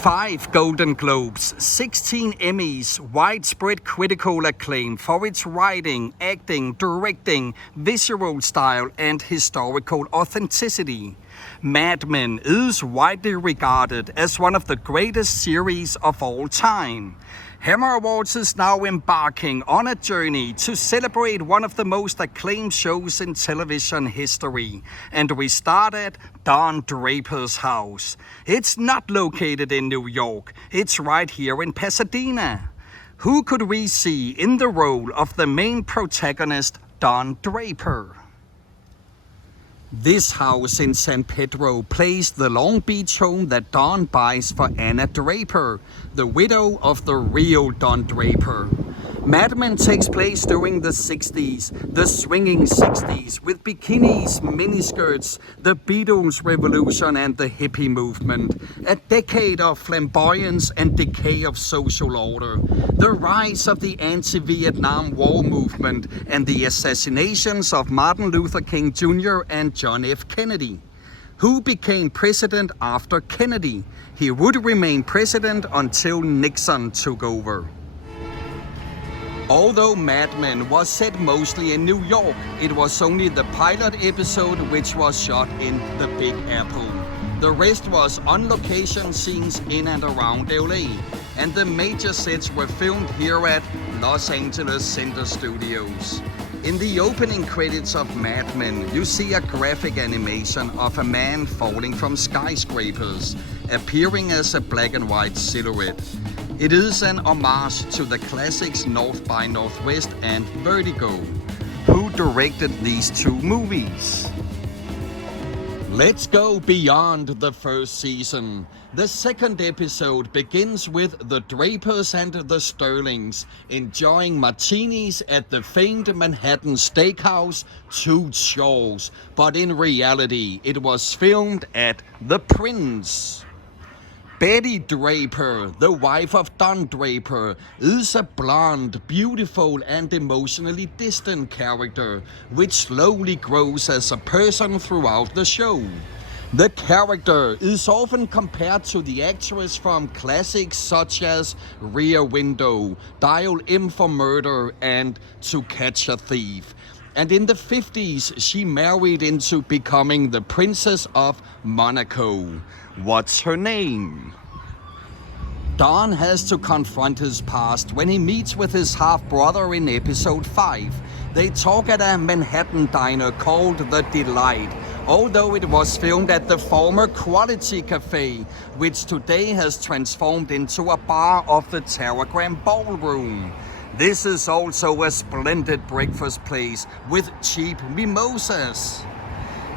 5 Golden Globes, 16 Emmys, widespread critical acclaim for its writing, acting, directing, visual style, and historical authenticity. Mad Men is widely regarded as one of the greatest series of all time. Hammer Awards is now embarking on a journey to celebrate one of the most acclaimed shows in television history. And we start at Don Draper's house. It's not located in New York, it's right here in Pasadena. Who could we see in the role of the main protagonist, Don Draper? This house in San Pedro plays the Long Beach home that Don buys for Anna Draper, the widow of the real Don Draper. Mad Men takes place during the 60s, the swinging 60s, with bikinis, miniskirts, the Beatles revolution and the hippie movement. A decade of flamboyance and decay of social order. The rise of the anti-Vietnam War movement and the assassinations of Martin Luther King Jr. and John F. Kennedy. Who became president after Kennedy? He would remain president until Nixon took over. Although Mad Men was set mostly in New York, it was only the pilot episode which was shot in the Big Apple. The rest was on location scenes in and around LA, and the major sets were filmed here at Los Angeles Center Studios. In the opening credits of Mad Men, you see a graphic animation of a man falling from skyscrapers, appearing as a black and white silhouette. It is an homage to the classics North by Northwest and Vertigo. Who directed these two movies? Let's go beyond the first season. The second episode begins with the Drapers and the Sterlings enjoying martinis at the famed Manhattan steakhouse Toots Shor's, but in reality it was filmed at the Prince. Betty Draper, the wife of Don Draper, is a blonde, beautiful and emotionally distant character, which slowly grows as a person throughout the show. The character is often compared to the actress from classics such as Rear Window, Dial M for Murder and To Catch a Thief. And in the 50s, she married into becoming the Princess of Monaco. What's her name? Don has to confront his past when he meets with his half-brother in episode 5. They talk at a Manhattan diner called The Delight, although it was filmed at the former Quality Cafe, which today has transformed into a bar of the Teragram Ballroom. This is also a splendid breakfast place with cheap mimosas.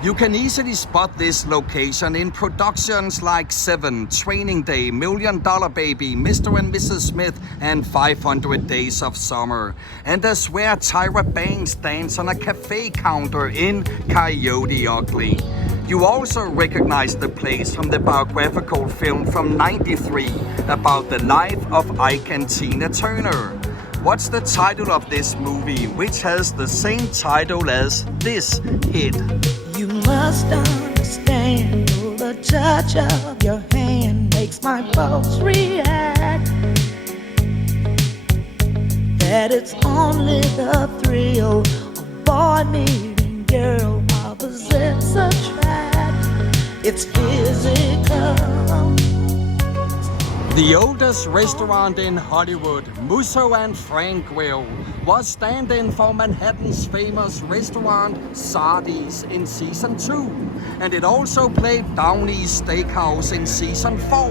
You can easily spot this location in productions like Seven, Training Day, $1 Million Baby, Mr. and Mrs. Smith, and 500 Days of Summer. And as where Tyra Banks danced on a cafe counter in Coyote Ugly. You also recognize the place from the biographical film from '93 about the life of Ike and Tina Turner. What's the title of this movie, which has the same title as this hit? You must understand, the touch of your hand makes my pulse react. That it's only the thrill of boy meeting girl, opposites attract. It's physical. The oldest restaurant in Hollywood, Musso and Frank Grill, was stand-in for Manhattan's famous restaurant Sardi's in season 2, and it also played Downey's Steakhouse in season 4.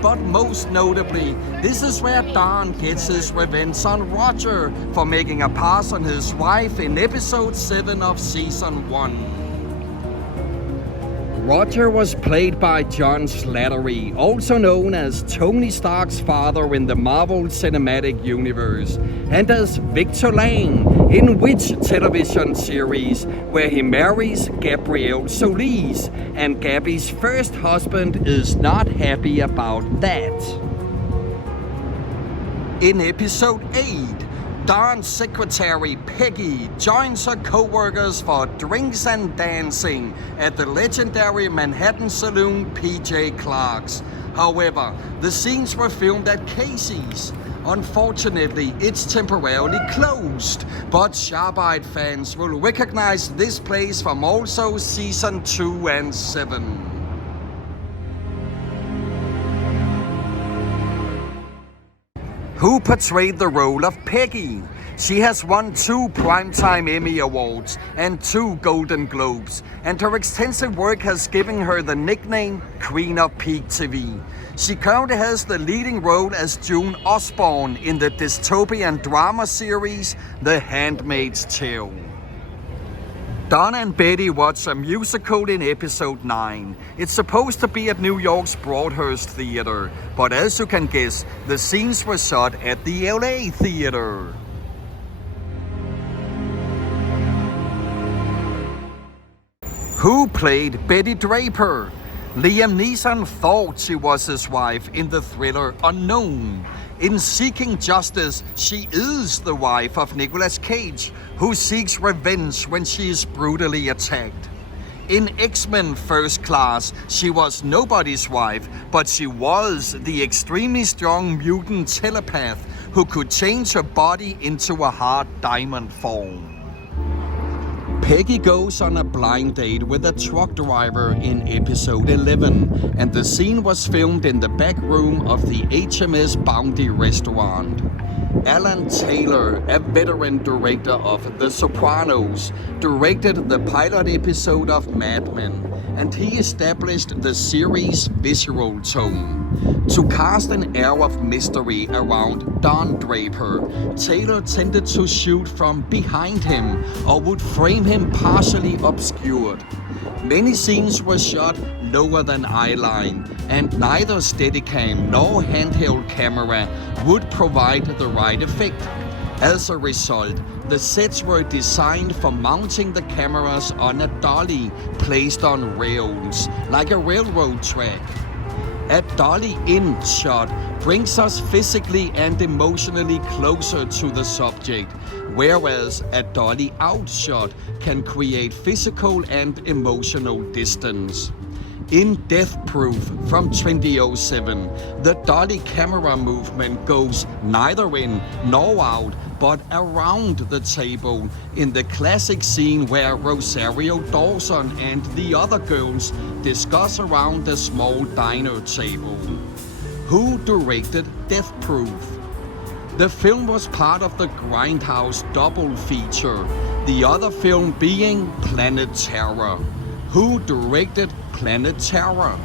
But most notably, this is where Don gets his revenge on Roger for making a pass on his wife in episode 7 of season 1. Roger was played by John Slattery, also known as Tony Stark's father in the Marvel Cinematic Universe, and as Victor Lang in which television series where he marries Gabrielle Solis, and Gabby's first husband is not happy about that. In episode 8, Don's secretary, Peggy, joins her co-workers for drinks and dancing at the legendary Manhattan saloon PJ Clark's. However, the scenes were filmed at Casey's. Unfortunately, it's temporarily closed, but sharp-eyed fans will recognize this place from also season 2 and 7. Who portrayed the role of Peggy? She has won 2 Primetime Emmy Awards and 2 Golden Globes, and her extensive work has given her the nickname Queen of Peak TV. She currently has the leading role as June Osborne in the dystopian drama series The Handmaid's Tale. Don and Betty watch a musical in episode 9. It's supposed to be at New York's Broadhurst Theater, but as you can guess, the scenes were shot at the LA Theater. Who played Betty Draper? Liam Neeson thought she was his wife in the thriller Unknown. In Seeking Justice, she is the wife of Nicolas Cage, who seeks revenge when she is brutally attacked. In X-Men First Class, she was nobody's wife, but she was the extremely strong mutant telepath who could change her body into a hard diamond form. Peggy goes on a blind date with a truck driver in episode 11, and the scene was filmed in the back room of the HMS Bounty restaurant. Alan Taylor, a veteran director of The Sopranos, directed the pilot episode of Mad Men, and he established the series' visual tone. To cast an air of mystery around Don Draper, Taylor tended to shoot from behind him or would frame him partially obscured. Many scenes were shot lower than eye line, and neither Steadicam nor handheld camera would provide the right effect. As a result, the sets were designed for mounting the cameras on a dolly placed on rails, like a railroad track. A dolly-in shot brings us physically and emotionally closer to the subject, whereas a dolly-out shot can create physical and emotional distance. In Death Proof from 2007, the dolly camera movement goes neither in nor out, but around the table in the classic scene where Rosario Dawson and the other girls discuss around the small diner table. Who directed Death Proof? The film was part of the Grindhouse double feature, the other film being Planet Terror. Who directed Planet Terror?